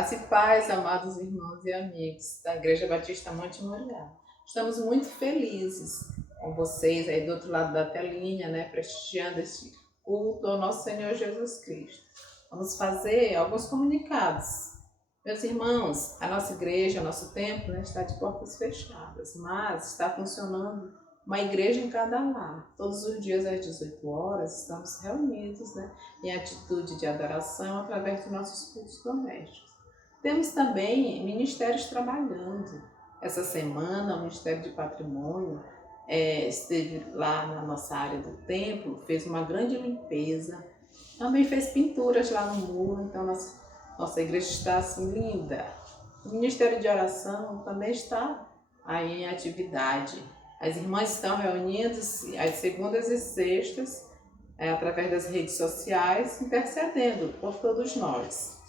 Graça e paz, amados irmãos e amigos da Igreja Batista Monte Moriá. Estamos muito felizes com vocês aí do outro lado da telinha, prestigiando este culto ao nosso Senhor Jesus Cristo. Vamos fazer alguns comunicados. Meus irmãos, a nossa igreja, o nosso templo, está de portas fechadas, mas está funcionando uma igreja em cada lar. Todos os dias às 18 horas estamos reunidos em atitude de adoração através dos nossos cultos domésticos. Temos também ministérios trabalhando. Essa semana o Ministério de Patrimônio esteve lá na nossa área do templo, fez uma grande limpeza, também fez pinturas lá no muro, então nossa igreja está assim linda. O Ministério de Oração também está aí em atividade. As irmãs estão reunidas às segundas e sextas, através das redes sociais, intercedendo por todos nós.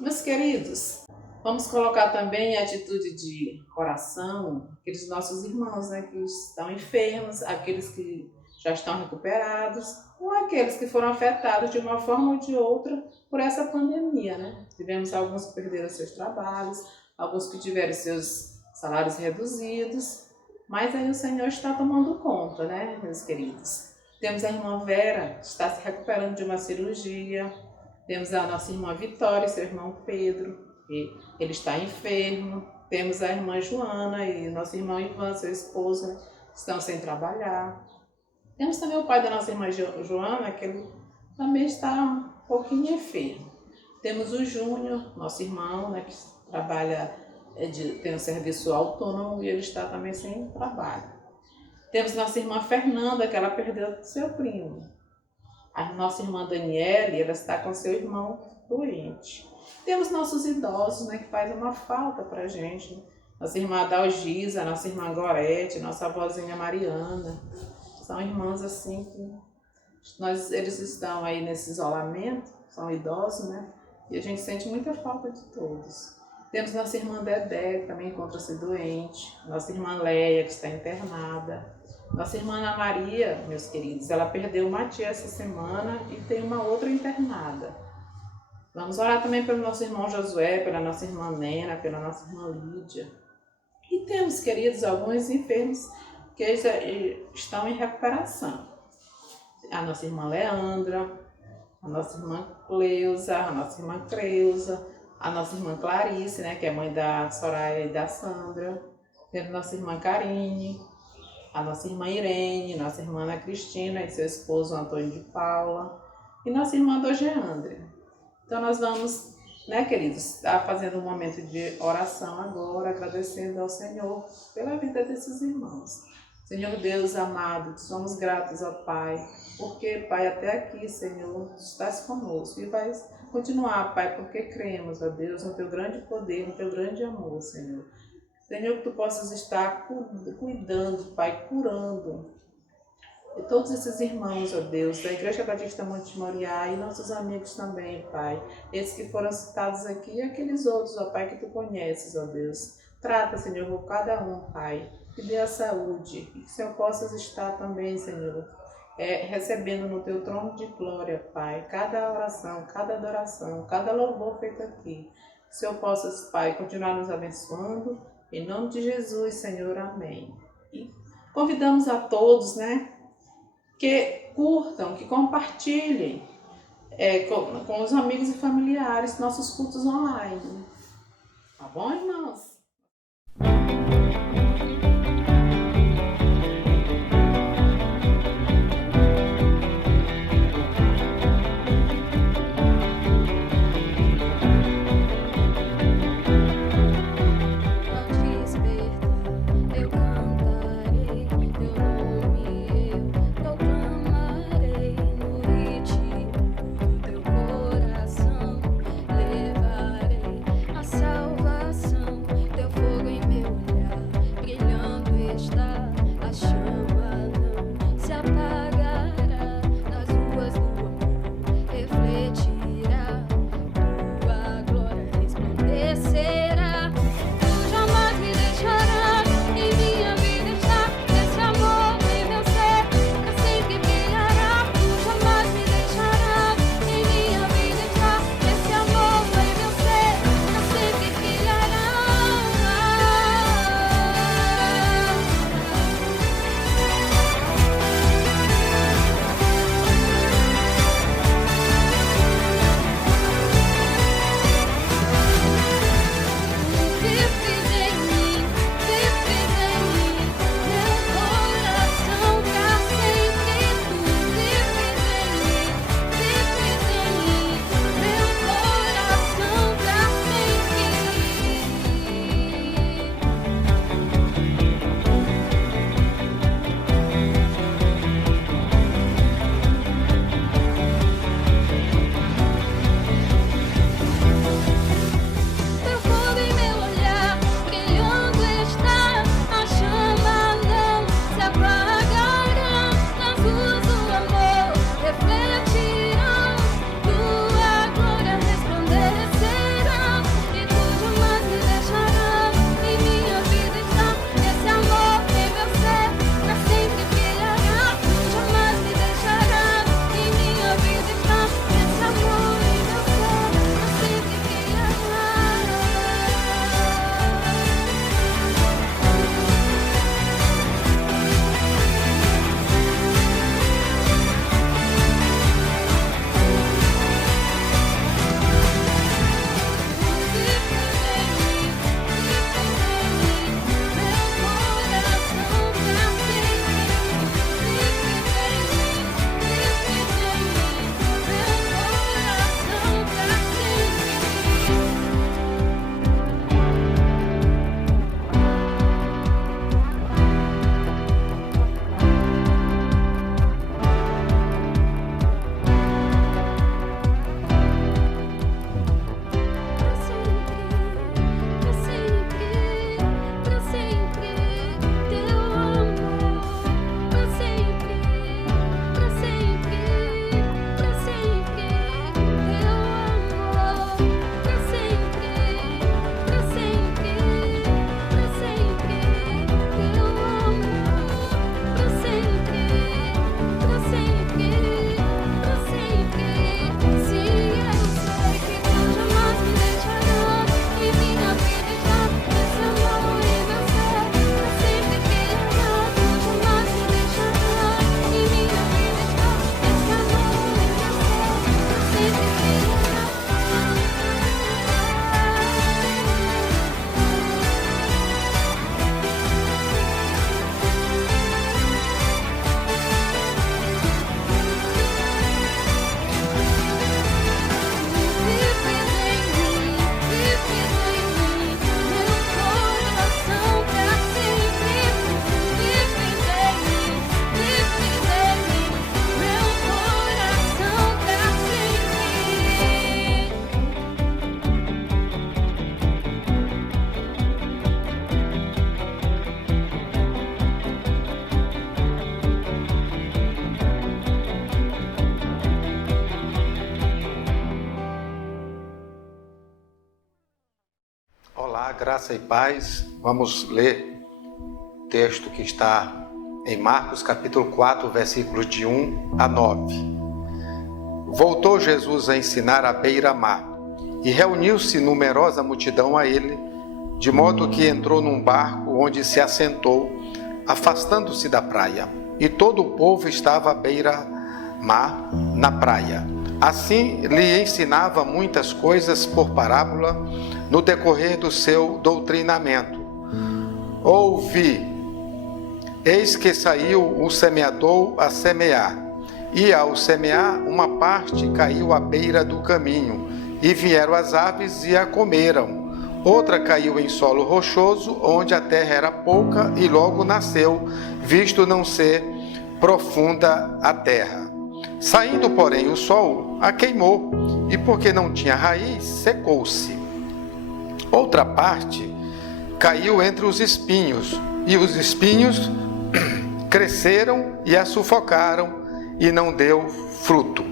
Meus queridos, vamos colocar também em atitude de oração aqueles nossos irmãos que estão enfermos, aqueles que já estão recuperados, ou aqueles que foram afetados de uma forma ou de outra por essa pandemia. Tivemos alguns que perderam seus trabalhos, alguns que tiveram seus salários reduzidos, mas aí o Senhor está tomando conta, meus queridos. Temos a irmã Vera, que está se recuperando de uma cirurgia. Temos a nossa irmã Vitória e seu irmão Pedro, que ele está enfermo. Temos a irmã Joana e nosso irmão Ivan, seu esposo, que estão sem trabalhar. Temos também o pai da nossa irmã Joana, que ele também está um pouquinho enfermo. Temos o Júnior, nosso irmão, que trabalha, tem um serviço autônomo e ele está também sem trabalho. Temos nossa irmã Fernanda, que ela perdeu seu primo. A nossa irmã Daniele, ela está com seu irmão doente. Temos nossos idosos, que fazem uma falta para a gente. Nossa irmã Dalgisa, nossa irmã Gorete, nossa avózinha Mariana. São irmãs assim que eles estão aí nesse isolamento, são idosos, e a gente sente muita falta de todos. Temos nossa irmã Dedé, que também encontra-se doente. Nossa irmã Leia, que está internada. Nossa irmã Ana Maria, meus queridos, ela perdeu uma tia essa semana e tem uma outra internada. Vamos orar também pelo nosso irmão Josué, pela nossa irmã Nena, pela nossa irmã Lídia. E temos, queridos, alguns enfermos que estão em recuperação. A nossa irmã Leandra, a nossa irmã Cleusa, a nossa irmã Creusa, a nossa irmã Clarice, que é mãe da Soraya e da Sandra. Temos nossa irmã Karine, a nossa irmã Irene, nossa irmã Ana Cristina e seu esposo Antônio de Paula e nossa irmã Dogeandre. Então nós vamos, queridos, estar fazendo um momento de oração agora, agradecendo ao Senhor pela vida desses irmãos. Senhor Deus amado, somos gratos ao Pai, porque, Pai, até aqui, Senhor, tu estás conosco e vais continuar, Pai, porque cremos, ó Deus, no teu grande poder, no teu grande amor, Senhor. Senhor, que tu possas estar cuidando, Pai, curando de todos esses irmãos, ó Deus, da Igreja Batista Monte Moriá e nossos amigos também, Pai. Esses que foram citados aqui e aqueles outros, ó Pai, que tu conheces, ó Deus. Trata, Senhor, por cada um, Pai, que dê a saúde e que o Senhor possas estar também, Senhor, recebendo no teu trono de glória, Pai, cada oração, cada adoração, cada louvor feito aqui. Que o Senhor possas, Pai, continuar nos abençoando. Em nome de Jesus, Senhor, amém. E convidamos a todos, que curtam, que compartilhem com os amigos e familiares nossos cultos online. Tá bom, irmãos? Salvação, teu fogo em meu olhar. graça e paz. Vamos ler o texto que está em Marcos capítulo 4, versículos de 1 a 9. Voltou Jesus a ensinar à beira-mar, e reuniu-se numerosa multidão a ele, de modo que entrou num barco onde se assentou, afastando-se da praia, e todo o povo estava à beira-mar na praia. Assim lhe ensinava muitas coisas por parábola no decorrer do seu doutrinamento. Ouvi, eis que saiu o semeador a semear, e ao semear uma parte caiu à beira do caminho, e vieram as aves e a comeram. Outra caiu em solo rochoso, onde a terra era pouca, e logo nasceu, visto não ser profunda a terra. Saindo, porém, o sol a queimou, e porque não tinha raiz, secou-se. Outra parte caiu entre os espinhos, e os espinhos cresceram e a sufocaram, e não deu fruto.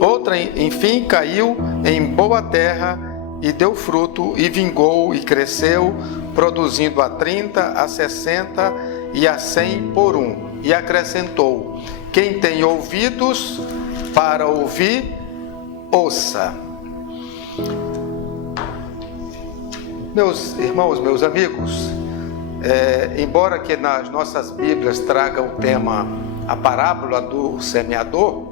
Outra, enfim, caiu em boa terra, e deu fruto, e vingou, e cresceu, produzindo a 30, a 60 e a 100 por um. E acrescentou: quem tem ouvidos para ouvir, ouça. Meus irmãos, meus amigos, embora que nas nossas Bíblias traga o tema, a parábola do semeador,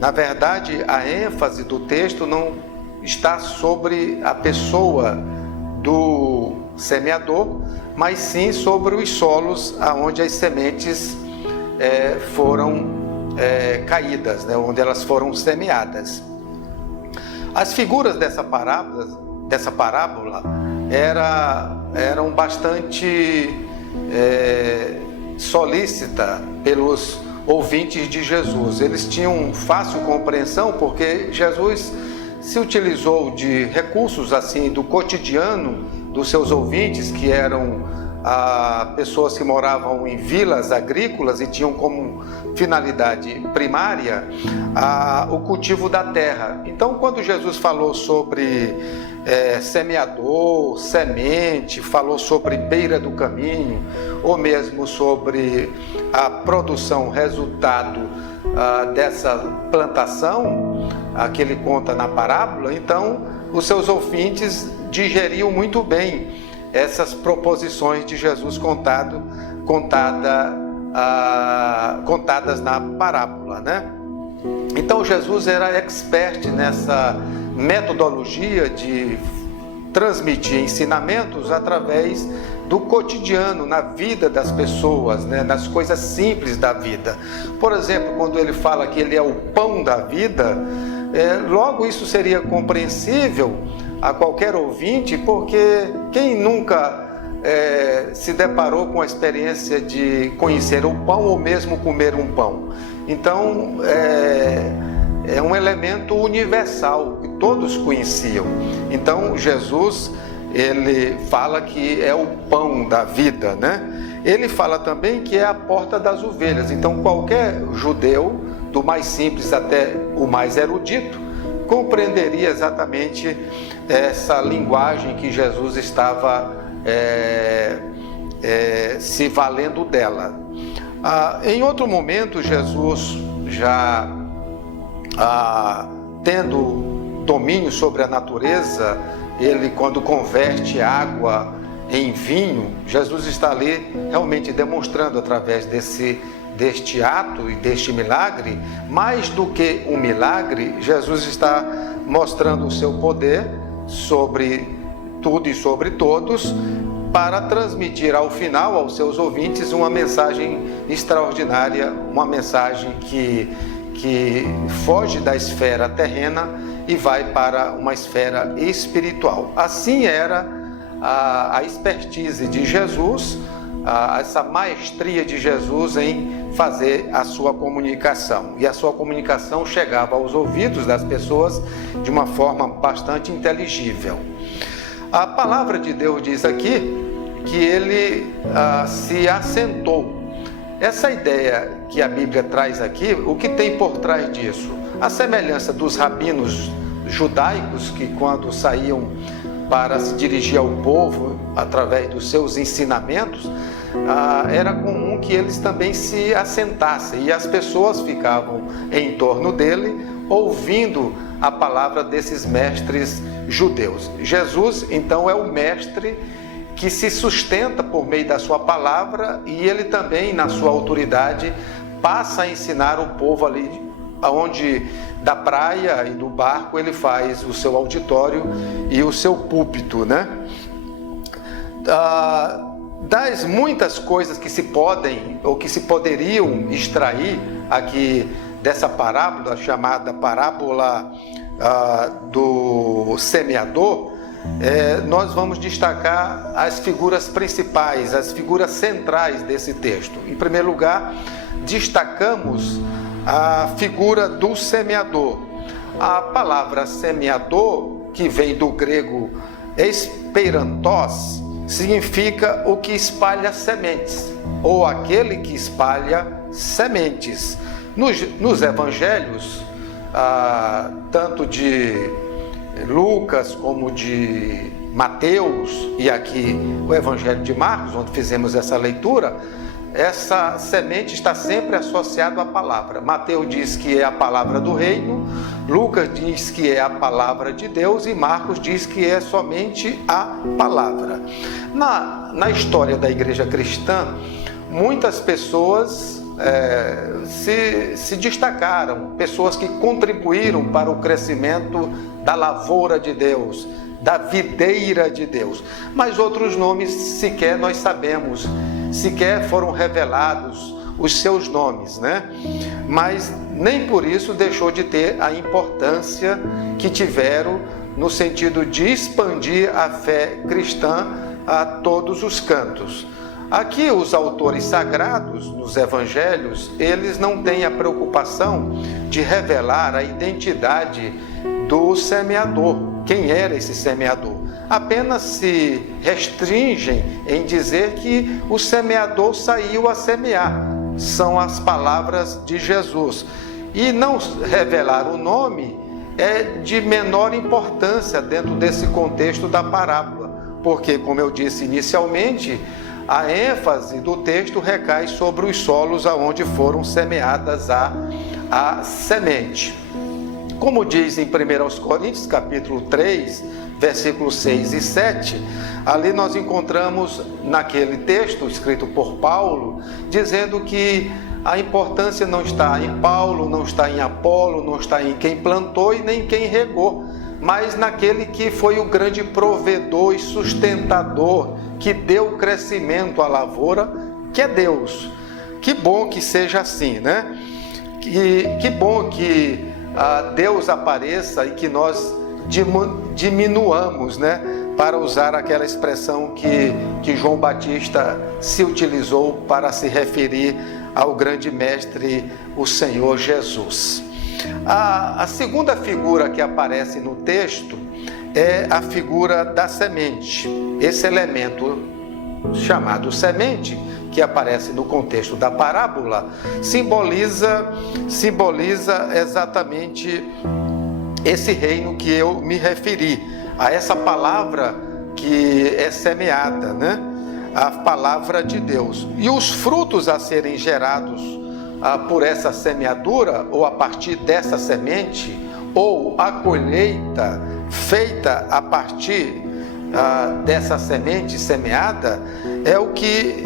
na verdade a ênfase do texto não está sobre a pessoa do semeador, mas sim sobre os solos onde as sementes foram caídas, né, onde elas foram semeadas. As figuras dessa parábola eram bastante solícitas pelos ouvintes de Jesus. Eles tinham fácil compreensão porque Jesus se utilizou de recursos assim do cotidiano dos seus ouvintes, que eram pessoas que moravam em vilas agrícolas e tinham como finalidade primária o cultivo da terra. Então, quando Jesus falou sobre semeador, semente, falou sobre beira do caminho, ou mesmo sobre a produção, resultado dessa plantação, que ele conta na parábola, então os seus ouvintes digeriam muito bem essas proposições de Jesus contadas na parábola, né? Então Jesus era expert nessa metodologia de transmitir ensinamentos através do cotidiano, na vida das pessoas, né? Nas coisas simples da vida. Por exemplo, quando ele fala que ele é o pão da vida, logo isso seria compreensível a qualquer ouvinte, porque quem nunca se deparou com a experiência de conhecer o pão ou mesmo comer um pão? Então, é um elemento universal que todos conheciam. Então, Jesus, ele fala que é o pão da vida, né? Ele fala também que é a porta das ovelhas. Então, qualquer judeu, do mais simples até o mais erudito, compreenderia exatamente essa linguagem que Jesus estava se valendo dela. Em outro momento, Jesus, já tendo domínio sobre a natureza, ele, quando converte água em vinho, Jesus está ali realmente demonstrando através deste ato e deste milagre, mais do que um milagre, Jesus está mostrando o seu poder sobre tudo e sobre todos, para transmitir ao final aos seus ouvintes uma mensagem extraordinária, uma mensagem que foge da esfera terrena e vai para uma esfera espiritual. Assim era a expertise de Jesus, essa maestria de Jesus em fazer a sua comunicação. E a sua comunicação chegava aos ouvidos das pessoas de uma forma bastante inteligível. A palavra de Deus diz aqui que ele se assentou. Essa ideia que a Bíblia traz aqui, o que tem por trás disso? A semelhança dos rabinos judaicos que, quando saíam para se dirigir ao povo através dos seus ensinamentos, era comum que eles também se assentassem e as pessoas ficavam em torno dele, ouvindo a palavra desses mestres judeus. Jesus, então, é o mestre que se sustenta por meio da sua palavra e ele também, na sua autoridade, passa a ensinar o povo ali, onde da praia e do barco ele faz o seu auditório e o seu púlpito, né? Das muitas coisas que se podem ou que se poderiam extrair aqui dessa parábola, chamada parábola do semeador, nós vamos destacar as figuras principais, as figuras centrais desse texto. Em primeiro lugar, destacamos a figura do semeador. A palavra semeador, que vem do grego espeirantos, significa o que espalha sementes, ou aquele que espalha sementes. Nos evangelhos, tanto de Lucas como de Mateus e aqui o evangelho de Marcos, onde fizemos essa leitura, essa semente está sempre associada à palavra. Mateus diz que é a palavra do reino, Lucas diz que é a palavra de Deus e Marcos diz que é somente a palavra. Na história da igreja cristã, muitas pessoas se destacaram, pessoas que contribuíram para o crescimento da lavoura de Deus, da videira de Deus, mas outros nomes sequer nós sabemos, sequer foram revelados os seus nomes, né? Mas nem por isso deixou de ter a importância que tiveram no sentido de expandir a fé cristã a todos os cantos. Aqui os autores sagrados nos evangelhos, eles não têm a preocupação de revelar a identidade do semeador. Quem era esse semeador? Apenas se restringem em dizer que o semeador saiu a semear. São as palavras de Jesus. E não revelar o nome é de menor importância dentro desse contexto da parábola, porque, como eu disse inicialmente, a ênfase do texto recai sobre os solos aonde foram semeadas a semente. Como diz em 1 Coríntios, capítulo 3, versículos 6 e 7, ali nós encontramos naquele texto escrito por Paulo, dizendo que a importância não está em Paulo, não está em Apolo, não está em quem plantou e nem quem regou, mas naquele que foi o grande provedor e sustentador, que deu crescimento à lavoura, que é Deus. Que bom que seja assim, né? Que bom que Deus apareça e que nós diminuamos, né? Para usar aquela expressão que João Batista se utilizou para se referir ao grande mestre, o Senhor Jesus. A segunda figura que aparece no texto é a figura da semente. Esse elemento chamado semente, que aparece no contexto da parábola, simboliza exatamente esse reino que eu me referi, a essa palavra que é semeada, né? A palavra de Deus. E os frutos a serem gerados por essa semeadura, ou a partir dessa semente, ou a colheita feita a partir dessa semente semeada, é o que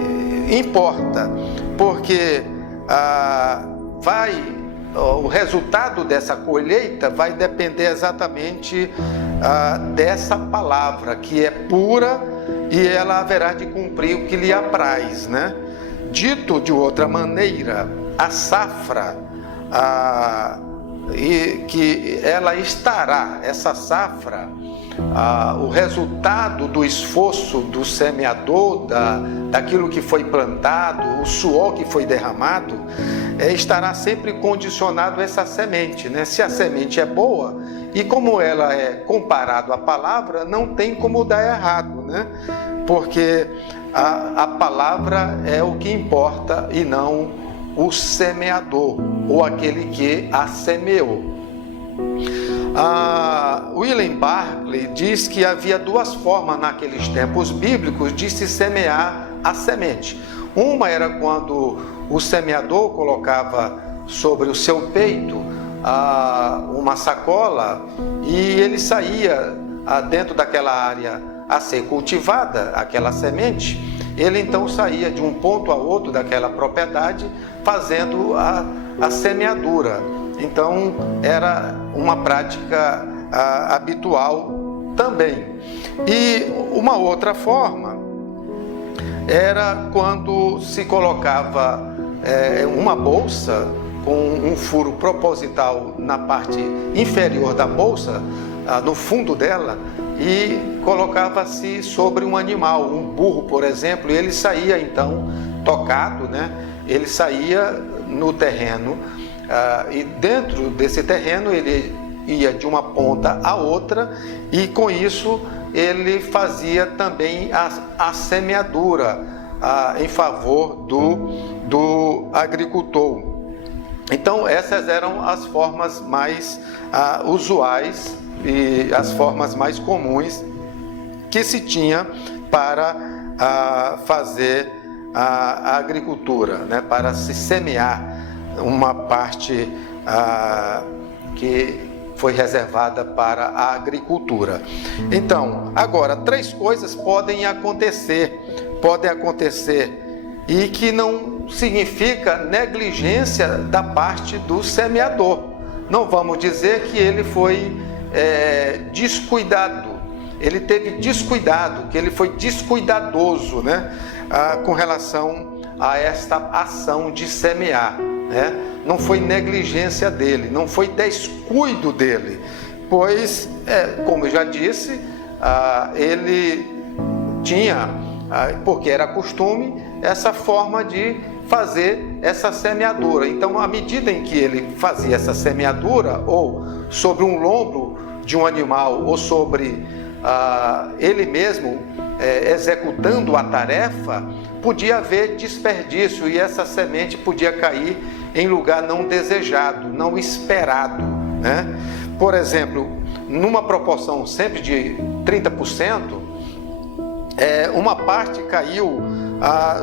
importa, porque o resultado dessa colheita vai depender exatamente dessa palavra, que é pura e ela haverá de cumprir o que lhe apraz, né? Dito de outra maneira, a safra, e que ela estará, essa safra, o resultado do esforço do semeador, daquilo que foi plantado, o suor que foi derramado, estará sempre condicionado a essa semente, né? Se a semente é boa, e como ela é comparado à palavra, não tem como dar errado, né? Porque a palavra é o que importa e não o semeador, ou aquele que a semeou. William Barclay diz que havia duas formas naqueles tempos bíblicos de se semear a semente. Uma era quando o semeador colocava sobre o seu peito uma sacola e ele saía dentro daquela área a ser cultivada, aquela semente. Ele então saía de um ponto a outro daquela propriedade fazendo a semeadura. Então era uma prática habitual também. E uma outra forma era quando se colocava uma bolsa com um furo proposital na parte inferior da bolsa, no fundo dela, e colocava-se sobre um animal, um burro, por exemplo, e ele saía então tocado, né? Ele saía no terreno, e dentro desse terreno ele ia de uma ponta a outra, e com isso ele fazia também a semeadura em favor do agricultor. Então essas eram as formas mais usuais e as formas mais comuns que se tinha para fazer a agricultura, né? Para se semear uma parte que foi reservada para a agricultura. Então, agora, 3 coisas podem acontecer e que não significa negligência da parte do semeador. Não vamos dizer que ele foi descuidado, ele teve descuidado, que ele foi descuidadoso, né? Com relação a esta ação de semear, né? Não foi negligência dele, não foi descuido dele, pois, como eu já disse, ele tinha, porque era costume, essa forma de fazer essa semeadura. Então, à medida em que ele fazia essa semeadura, ou sobre um lombo de um animal, ou sobre ele mesmo executando a tarefa, podia haver desperdício e essa semente podia cair em lugar não desejado, não esperado, né? Por exemplo, numa proporção sempre de 30%, uma parte caiu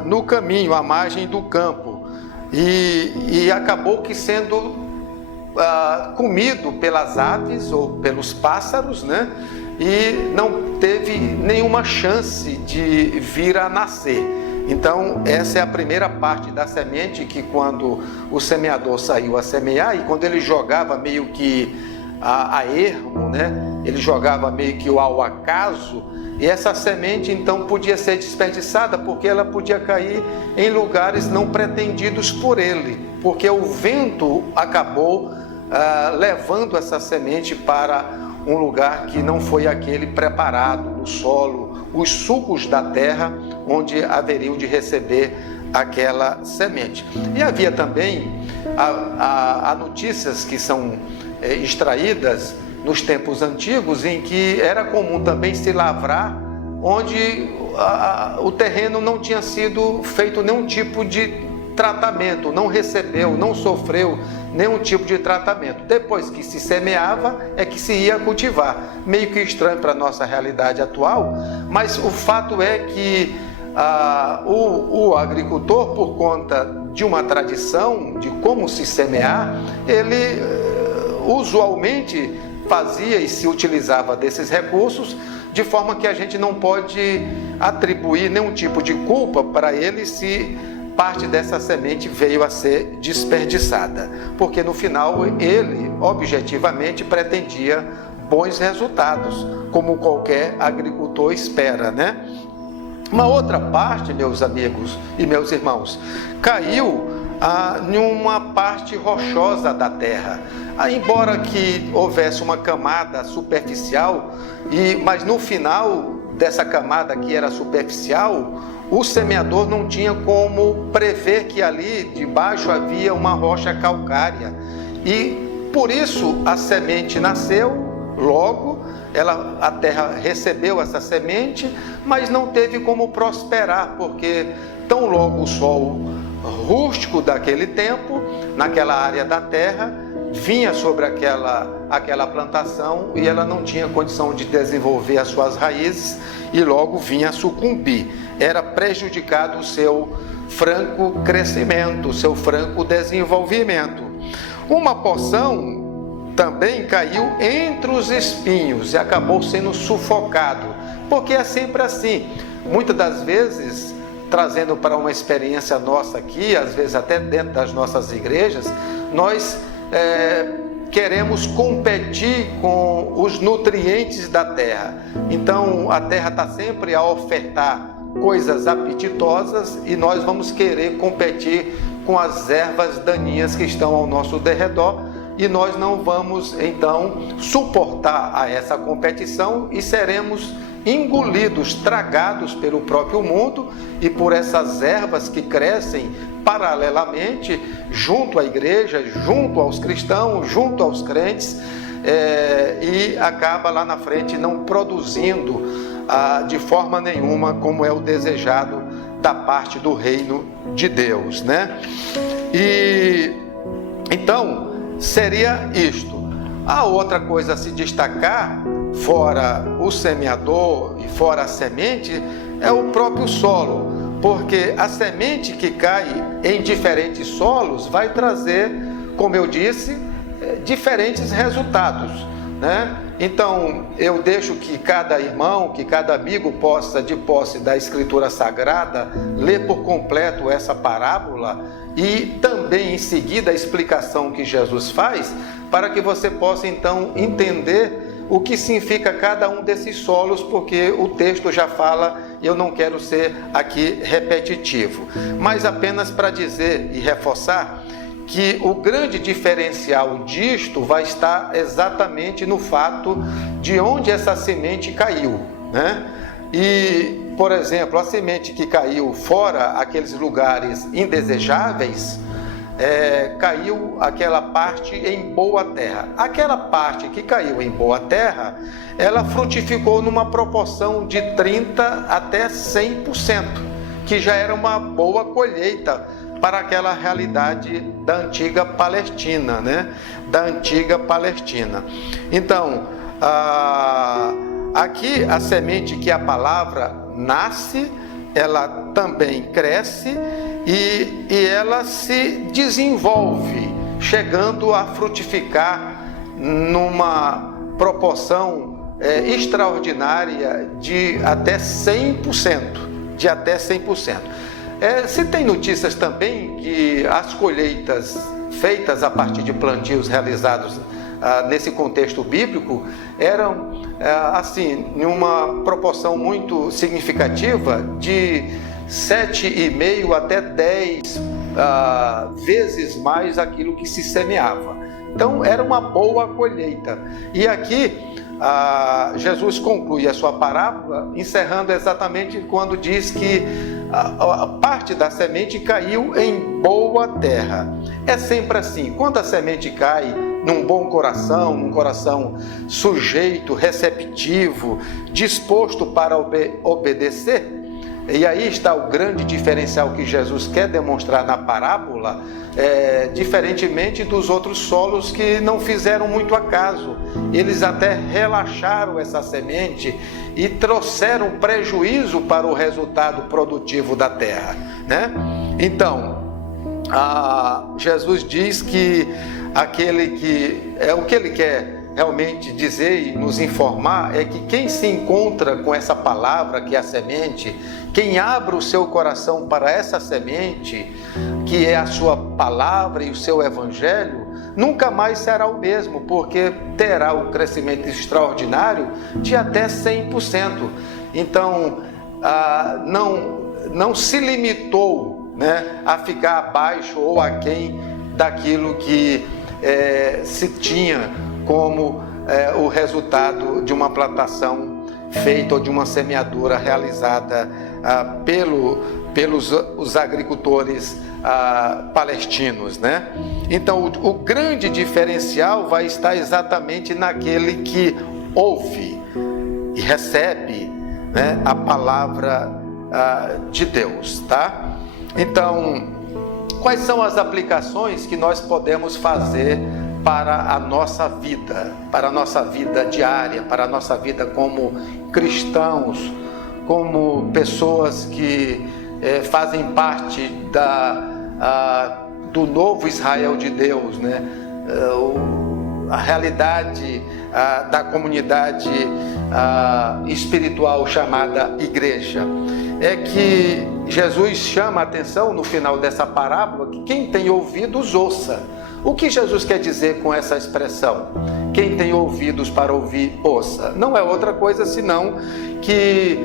no caminho, à margem do campo, e acabou que sendo comido pelas aves ou pelos pássaros, né? E não teve nenhuma chance de vir a nascer. Então, essa é a primeira parte da semente, que quando o semeador saiu a semear, e quando ele jogava meio que a ermo, né? Ele jogava meio que ao acaso, e essa semente então podia ser desperdiçada, porque ela podia cair em lugares não pretendidos por ele, porque o vento acabou levando essa semente para um lugar que não foi aquele preparado no solo, os sulcos da terra onde haveriam de receber aquela semente. E havia também notícias que são extraídas nos tempos antigos, em que era comum também se lavrar onde o terreno não tinha sido feito nenhum tipo de tratamento, não recebeu, não sofreu nenhum tipo de tratamento. Depois que se semeava, é que se ia cultivar. Meio que estranho para a nossa realidade atual, mas o fato é que o agricultor, por conta de uma tradição de como se semear, ele usualmente fazia e se utilizava desses recursos, de forma que a gente não pode atribuir nenhum tipo de culpa para ele se parte dessa semente veio a ser desperdiçada, porque no final ele objetivamente pretendia bons resultados, como qualquer agricultor espera, né? Uma outra parte, meus amigos e meus irmãos, caiu em uma parte rochosa da terra. Embora que houvesse uma camada superficial, mas no final dessa camada que era superficial, o semeador não tinha como prever que ali debaixo havia uma rocha calcária. E por isso a semente nasceu logo, a terra recebeu essa semente, mas não teve como prosperar, porque tão logo o solo rústico daquele tempo, naquela área da terra, vinha sobre aquela plantação e ela não tinha condição de desenvolver as suas raízes e logo vinha a sucumbir. Era prejudicado o seu franco crescimento, o seu franco desenvolvimento. Uma porção também caiu entre os espinhos e acabou sendo sufocado, porque é sempre assim. Muitas das vezes, trazendo para uma experiência nossa aqui, às vezes até dentro das nossas igrejas, nós queremos competir com os nutrientes da terra. Então a terra está sempre a ofertar coisas apetitosas e nós vamos querer competir com as ervas daninhas que estão ao nosso derredor, e nós não vamos então suportar a essa competição e seremos engolidos, tragados pelo próprio mundo e por essas ervas que crescem paralelamente junto à igreja, junto aos cristãos, junto aos crentes, e acaba lá na frente não produzindo de forma nenhuma como é o desejado da parte do reino de Deus, né? E então seria isto. A outra coisa a se destacar, fora o semeador e fora a semente, é o próprio solo, porque a semente que cai em diferentes solos vai trazer, como eu disse, diferentes resultados, né? Então eu deixo que cada irmão, que cada amigo possa, de posse da Escritura Sagrada, ler por completo essa parábola e também em seguida a explicação que Jesus faz, para que você possa então entender o que significa cada um desses solos, porque o texto já fala, e eu não quero ser aqui repetitivo, mas apenas para dizer e reforçar que o grande diferencial disto vai estar exatamente no fato de onde essa semente caiu, né? E, por exemplo, a semente que caiu fora aqueles lugares indesejáveis, caiu aquela parte em boa terra. Aquela parte que caiu em boa terra, ela frutificou numa proporção de 30% até 100%, que já era uma boa colheita para aquela realidade da antiga Palestina, né? Da antiga Palestina. Então, aqui a semente que a palavra nasce, ela também cresce e ela se desenvolve, chegando a frutificar numa proporção extraordinária de até 100%. De até 100%. Se tem notícias também que as colheitas feitas a partir de plantios realizados nesse contexto bíblico eram assim, em uma proporção muito significativa de 7,5 até 10 vezes mais aquilo que se semeava. Então era uma boa colheita. E aqui Jesus conclui a sua parábola encerrando exatamente quando diz que a parte da semente caiu em boa terra. É sempre assim, quando a semente cai num bom coração, num coração sujeito, receptivo, disposto para obedecer, e aí está o grande diferencial que Jesus quer demonstrar na parábola, diferentemente dos outros solos que não fizeram muito acaso. Eles até relaxaram essa semente e trouxeram prejuízo para o resultado produtivo da terra, né? Então, Jesus diz que aquele que o que ele quer realmente dizer e nos informar é que quem se encontra com essa palavra, que é a semente, quem abre o seu coração para essa semente, que é a sua palavra e o seu evangelho, nunca mais será o mesmo, porque terá um crescimento extraordinário de até 100%. Então, não se limitou, né, a ficar abaixo ou aquém daquilo que se tinha como o resultado de uma plantação feita ou de uma semeadura realizada pelos os agricultores palestinos, né? Então o grande diferencial vai estar exatamente naquele que ouve e recebe, né, a palavra de Deus, tá? Então, quais são as aplicações que nós podemos fazer para a nossa vida diária, para a nossa vida como cristãos, como pessoas que fazem parte do novo Israel de Deus, né? A realidade da comunidade espiritual chamada igreja. É que Jesus chama a atenção no final dessa parábola que quem tem ouvidos ouça. O que Jesus quer dizer com essa expressão? Quem tem ouvidos para ouvir, ouça. Não é outra coisa senão que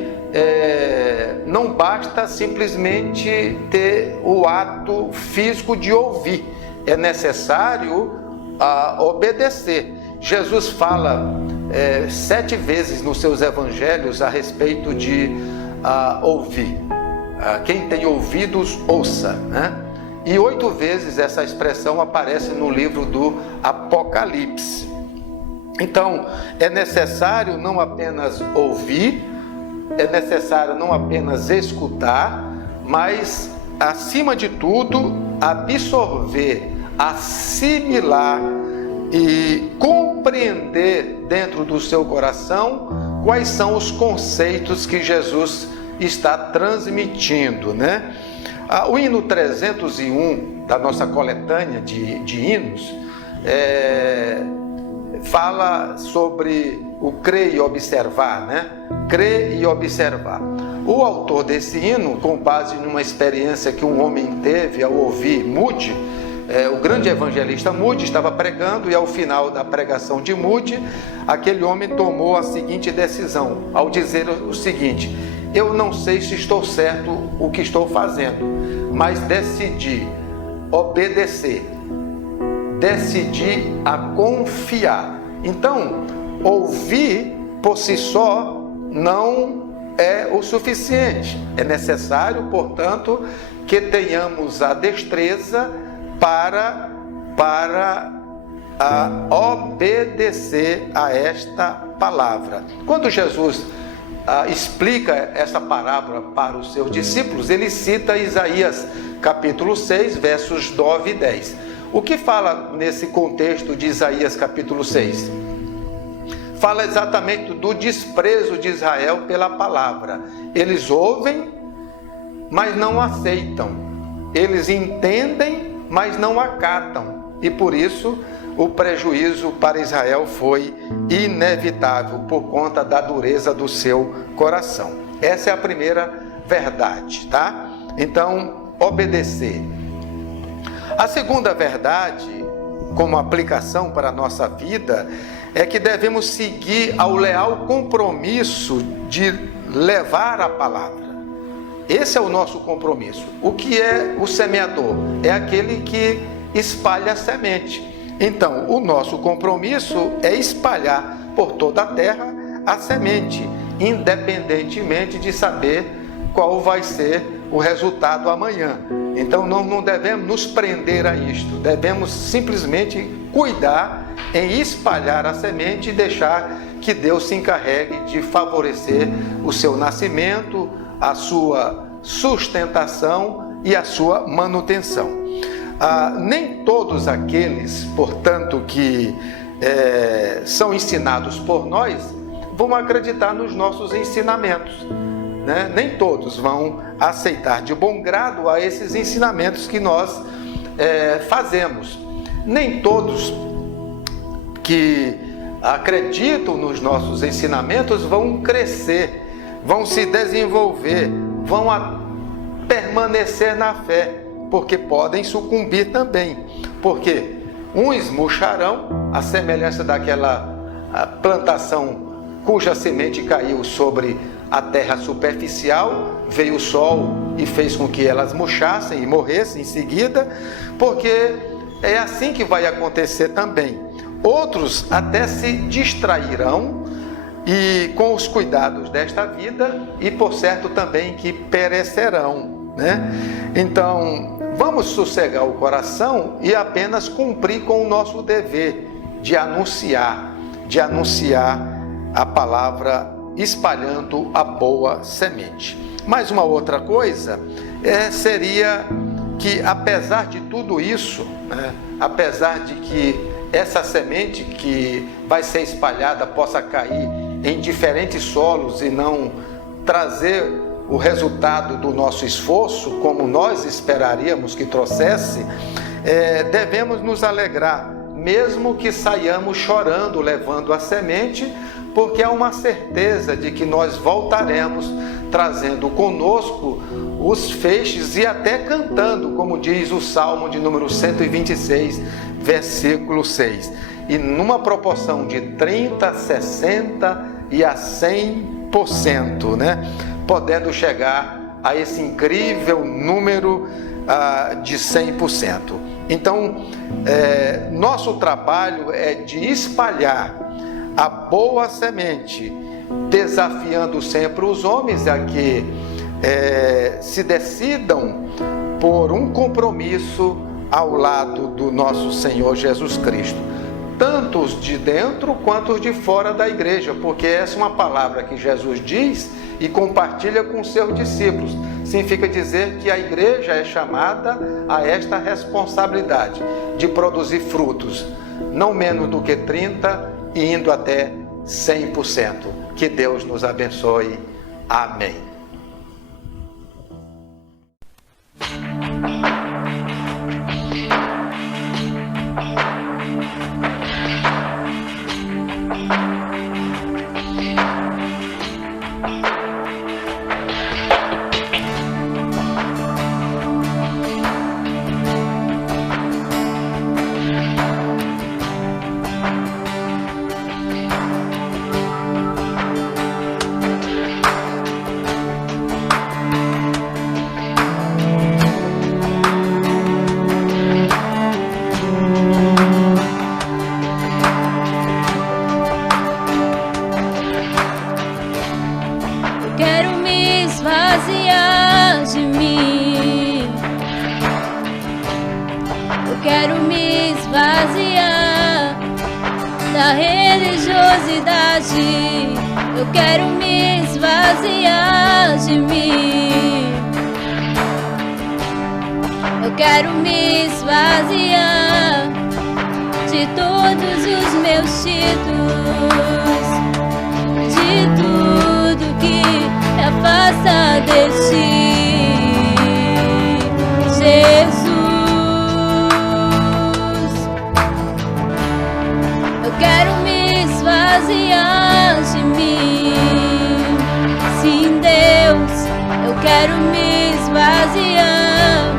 não basta simplesmente ter o ato físico de ouvir. É necessário obedecer. Jesus fala 7 vezes nos seus evangelhos a respeito de ouvir. Quem tem ouvidos, ouça, né? E 8 vezes essa expressão aparece no livro do Apocalipse. Então, é necessário não apenas ouvir, é necessário não apenas escutar, mas, acima de tudo, absorver, assimilar e compreender dentro do seu coração quais são os conceitos que Jesus está transmitindo, né? O hino 301 da nossa coletânea de hinos fala sobre o crer e observar, né? Crer e observar. O autor desse hino, com base numa experiência que um homem teve ao ouvir Moody, o grande evangelista Moody estava pregando e ao final da pregação de Moody, aquele homem tomou a seguinte decisão, ao dizer o seguinte: eu não sei se estou certo o que estou fazendo, mas decidi obedecer, decidi a confiar. Então, ouvir por si só não é o suficiente. É necessário, portanto, que tenhamos a destreza para obedecer a esta palavra. Quando Jesus explica essa parábola para os seus discípulos, ele cita Isaías capítulo 6, versos 9 e 10. O que fala nesse contexto de Isaías capítulo 6? Fala exatamente do desprezo de Israel pela palavra. Eles ouvem, mas não aceitam. Eles entendem, mas não acatam. E por isso o prejuízo para Israel foi inevitável por conta da dureza do seu coração. Essa é a primeira verdade, tá? Então, obedecer. A segunda verdade, como aplicação para a nossa vida, é que devemos seguir ao leal compromisso de levar a palavra. Esse é o nosso compromisso. O que é o semeador? É aquele que espalha a semente. Então, o nosso compromisso é espalhar por toda a terra a semente, independentemente de saber qual vai ser o resultado amanhã. Então, não devemos nos prender a isto, devemos simplesmente cuidar em espalhar a semente e deixar que Deus se encarregue de favorecer o seu nascimento, a sua sustentação e a sua manutenção. Nem todos aqueles, portanto, que são ensinados por nós, vão acreditar nos nossos ensinamentos, né? Nem todos vão aceitar de bom grado a esses ensinamentos que nós fazemos. Nem todos que acreditam nos nossos ensinamentos vão crescer, vão se desenvolver, vão permanecer na fé, porque podem sucumbir também. Porque uns murcharão, à semelhança daquela plantação cuja semente caiu sobre a terra superficial, veio o sol e fez com que elas murchassem e morressem em seguida, porque é assim que vai acontecer também. Outros até se distrairão e com os cuidados desta vida e por certo também que perecerão, né? Então, vamos sossegar o coração e apenas cumprir com o nosso dever de anunciar a palavra, espalhando a boa semente. Mais uma outra coisa seria que, apesar de tudo isso, né, apesar de que essa semente que vai ser espalhada possa cair em diferentes solos e não trazer o resultado do nosso esforço, como nós esperaríamos que trouxesse, devemos nos alegrar, mesmo que saiamos chorando, levando a semente, porque há uma certeza de que nós voltaremos trazendo conosco os feixes e até cantando, como diz o Salmo de número 126, versículo 6. E numa proporção de 30, 60 e a 100%, né? Podendo chegar a esse incrível número de 100%. Então, nosso trabalho é de espalhar a boa semente, desafiando sempre os homens a que se decidam por um compromisso ao lado do nosso Senhor Jesus Cristo, tanto os de dentro quanto os de fora da igreja, porque essa é uma palavra que Jesus diz e compartilha com seus discípulos. Significa dizer que a igreja é chamada a esta responsabilidade de produzir frutos, não menos do que 30% e indo até 100%. Que Deus nos abençoe. Amém. Eu quero me esvaziar de mim. Eu quero me esvaziar de todos os meus títulos, de tudo que me afasta de ti, Jesus. Eu quero me esvaziar de mim. Sim, Deus, eu quero me esvaziar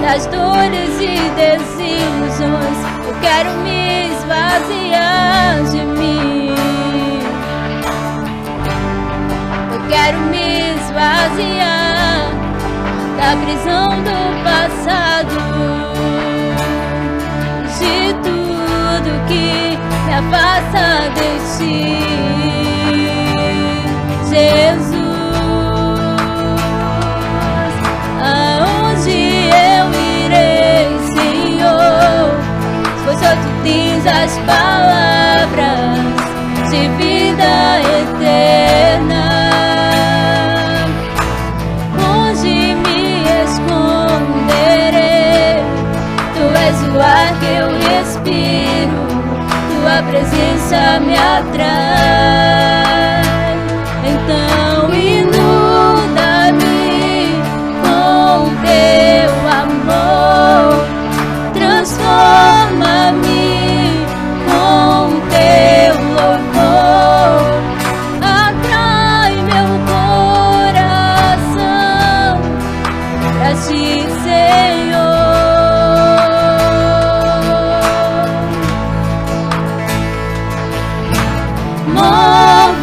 das dores e desilusões. Eu quero me esvaziar de mim. Eu quero me esvaziar da prisão do passado, de tudo que me afasta de ti, Jesus. Aonde eu irei, Senhor, pois só tu tens as palavras de vida eterna. Onde me esconderei? Tu és o ar que eu respiro, tua presença me atrai. Então inunda-me com teu amor, transforma-me com teu louvor, atrai meu coração pra ti, Senhor. Move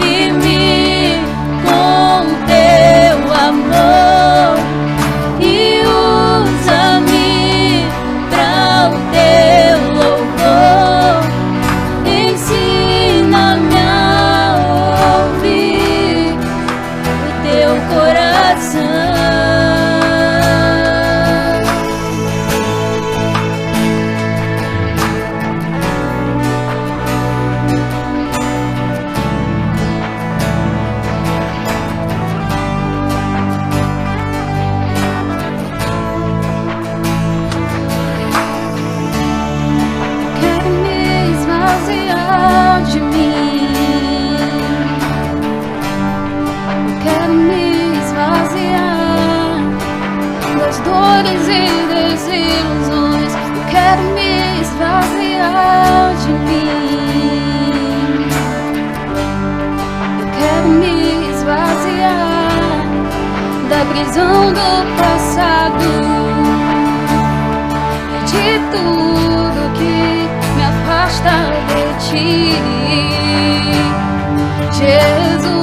dores e desilusões. Eu quero me esvaziar de mim. Eu quero me esvaziar da prisão do passado, de tudo que me afasta de ti, Jesus.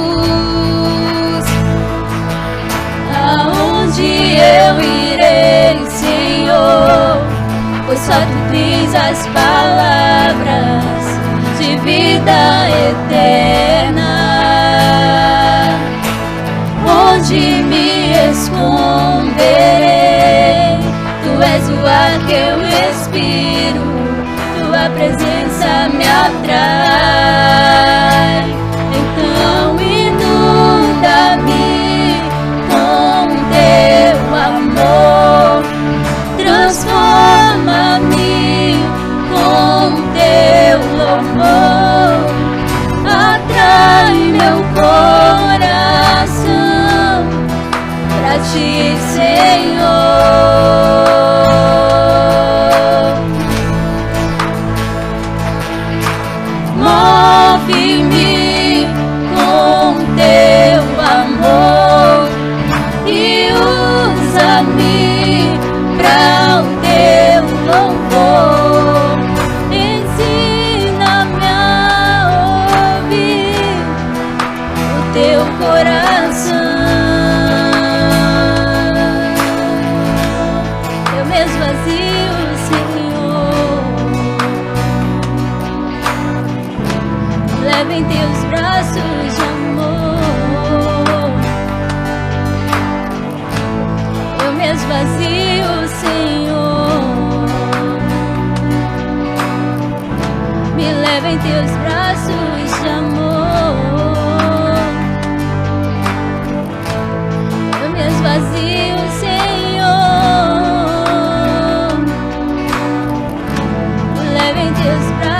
Aonde eu irei, Senhor? Pois só tu tens as palavras de vida eterna. Onde me esconderei? Tu és o ar que eu respiro, tua presença me atrai. Então inunda-me com teu amor, transforma-me com teu louvor, atrai meu coração pra ti, Senhor. Move-me com teu amor e usa-me pra o teu louvor. Ensina-me a ouvir o teu coração. Eu me esvazio, Senhor. Leva em teus braços de amor. Eu me esvazio, Senhor. Me leva em teus braços de amor. Eu me esvazio, Senhor. Me leva em teus braços.